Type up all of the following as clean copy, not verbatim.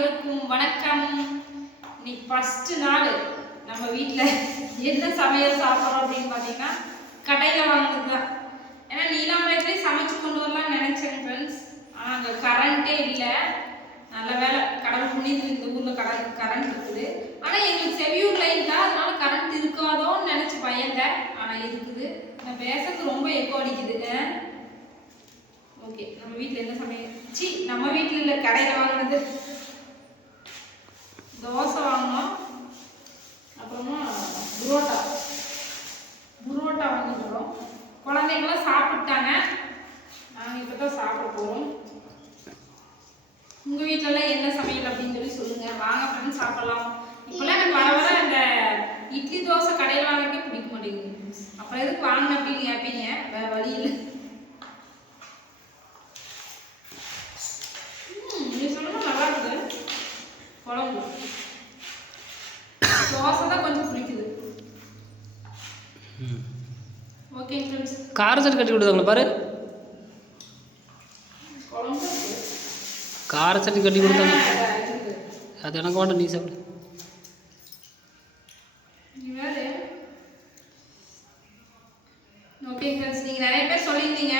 அனைவருக்கும் வணக்கம். இன்னைக்கு ஃபர்ஸ்ட் நாள் நம்ம வீட்டில் என்ன சமையல் சாப்பிட்றோம் அப்படின்னு பார்த்தீங்கன்னா கடையில் வாங்குறது தான். ஏன்னா நீலாம்பரத்துலேயே சமைச்சு கொண்டு வரலாம்னு நினச்சேன் ஃப்ரெண்ட்ஸ். ஆனால் அங்கே கரண்ட்டே இல்லை. நல்ல வேலை கடவுள் புண்ணியத்தில் இந்த ஊரில் கரண்ட் இருக்குது. ஆனால் எங்களுக்கு செவியூர் லைன் தான், அதனால கரண்ட் இருக்காதோன்னு நினச்சி பயந்தேன். ஆனால் இருக்குது. நான் பேசுறது ரொம்ப எக்கோ அடிக்குது. ஓகே, நம்ம வீட்டில் என்ன சமையல்? நம்ம வீட்டில் இல்லை, கடையில் வாங்கினது. தோசை வாங்கினோம், அப்புறமா புரோட்டா வாங்கிக்கிறோம். குழந்தைங்களாம் சாப்பிட்டாங்க, நாங்கள் இப்போ தான் சாப்பிட போகிறோம். உங்கள் வீட்டிலலாம் என்ன சமையல் அப்படின்னு சொல்லி சொல்லுங்கள். வாங்க ஃப்ரெண்ட்ஸ் சாப்பிடலாம். இப்போல்லாம் எனக்கு வர வர இந்த இட்லி தோசை கடையில் வாங்குறதுக்கே பிடிக்க மாட்டேங்குது. அப்புறம் எதுக்கு வாங்கினேன் அப்படின்னு கேட்பீங்க, வேறு வழி இல்லை. குழம்பு தோசை தான் கொஞ்சம் பிடிக்குது. ஓகே ஃப்ரெண்ட்ஸ், காரச்சட்டி கட்டி கொடுத்தாங்களா பாரு. குழம்பு காரச்சட்டி கட்டி கொடுத்தாங்க, அது எனக்கு வேண்டாம், நீ சாப்பிடு. ஓகே ஃப்ரெண்ட்ஸ், நீங்கள் நிறைய பேர் சொல்லியிருந்தீங்க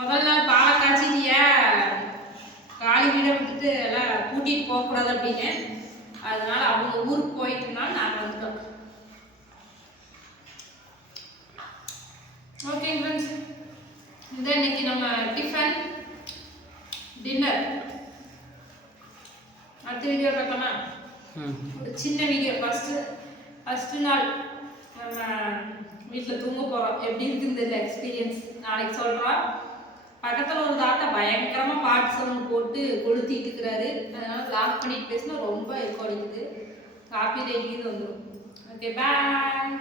முதல் நாள் பாலை காய்ச்சிட்டியா, காலி வீடை விட்டுட்டு எல்லாம் கூட்டிகிட்டு போகக்கூடாது அப்படின்னு. அதனால அவங்க ஊருக்கு போயிட்டு இருந்தாலும் நாங்கள் வந்துட்டோம். ஓகே ஃப்ரெண்ட்ஸ், இதான் இன்னைக்கு நம்ம டிஃபன் டின்னர். அடுத்த வீடியோ பார்க்கலாம். ஒரு சின்ன வீடியோ. ஃபஸ்ட்டு நாள் நம்ம வீட்டில் தூங்க போகிறோம். எப்படி இருக்குன்னு தெரியல எக்ஸ்பீரியன்ஸ், நாளைக்கு சொல்கிறோம். பக்கத்தில் ஒரு தாத்தா பயங்கரமாக பாட்டு சவுண்ட் போட்டு கொளுத்திட்டு இருக்கிறாரு. அதனால லாக் பண்ணிட்டு பேசினா ரொம்ப எக்கோ அடிக்குது. காப்பி ரைட்டிங் வந்துடும். ஓகே, பாய்.